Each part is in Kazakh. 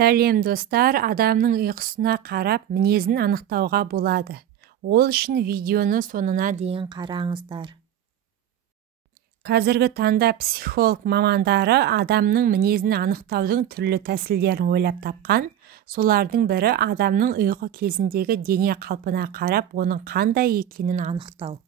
Сәлем достар, адамның ұйқысына қарап мінезін анықтауға болады. Ол үшін видеоны сонына дейін қараңыздар. Қазіргі таңда психолог мамандары адамның мінезін анықтаудың түрлі тәсілдерін ойлап тапқан. Солардың бірі адамның ұйқы кезіндегі дене қалпына қарап, оның қандай екенін анықтау.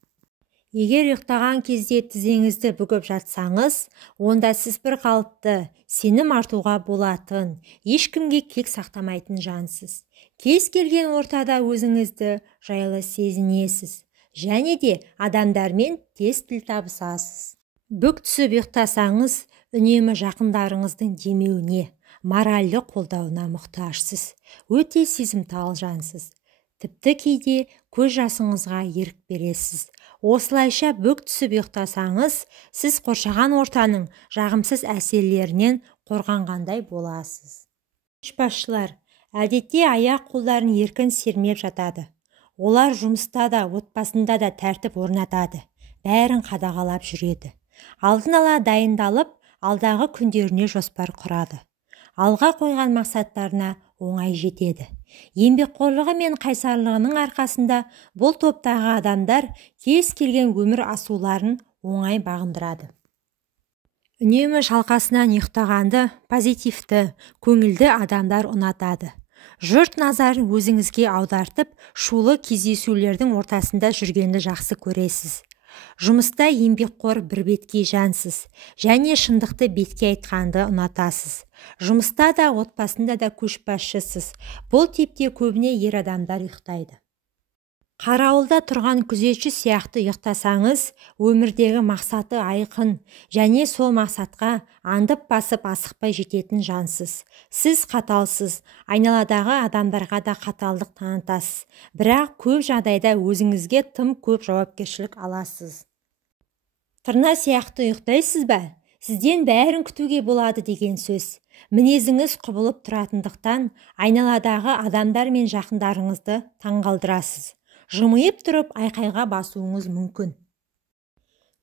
Егер ұйықтаған кезде тізеңізді бүгіп жатсаңыз, онда сіз бір қалыпты, сенім артуға болатын, ешкімге кек сақтамайтын жансыз. Кез келген ортада өзіңізді жайлы сезінесіз, және де адамдармен тез тіл табысасыз. Бүк түсіп ұйықтасаңыз, үнемі жақындарыңыздың демеуіне, моральды қолдауына мұқтажсыз. Өте сезімтал жансыз. Тіпті кейде көз жасыңызға ерік бересіз. Осылайша бүк түсіп ұйықтасаңыз, сіз қоршаған ортаның жағымсыз әсерлерінен қорғанғандай боласыз. Көшбасшылар әдетте аяқ қолдарын еркін сермеп жатады. Олар жұмыста да, отбасында да тәртіп орнатады. Бәрін қадағалап жүреді. Алдын ала дайындалып, алдағы күндеріне жоспар құрады. Алға қойған мақсаттарына оңай жетеді. Еңбекқорлығы мен қайсарлығының арқасында бұл топтағы адамдар кез келген өмір асуларын оңай бағындырады. Үнемі шалқасынан ұйықтағанды позитивті, көңілді адамдар ұнатады. Жұрт назарын өзіңізге аудартып, шулы кездесулердің ортасында жүргенді жақсы көресіз. Жұмыста еңбекқор бірбеткей жансыз, және шындықты бетке айтқанды ұнатасыз. Жұмыста да, отбасында да көшбасшысыз. Бұл типте көбіне ер адамдар ұйықтайды. Қарауылда тұрған күзетші сияқты ұйықтасаңыз, өмірдегі мақсаты айқын, және сол мақсатқа андып басып асықпай жететін жансыз. Сіз қаталсыз, айналадағы адамдарға да қаталдық танытасыз. Бірақ көп жағдайда өзіңізге тым көп жауапкершілік аласыз. Тырна сияқты ұйықтайсыз ба? Сізден бәрін күтуге болады деген сөз. Мінезіңіз құбылып тұратындықтан айналадағы адамдар мен жақындарыңызды таңғалдырасыз. Жымиып тұрып айқайға басуыңыз мүмкін.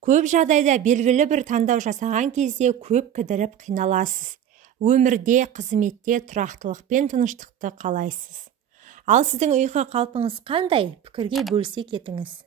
Көп жағдайда белгілі бір таңдау жасаған кезде көп кідіріп қиналасыз. Өмірде, қызметте тұрақтылық пен тыныштықты қалайсыз. Ал сіздің ұйқы қалпыңыз қандай? Пікірге бөлісе кетіңіз.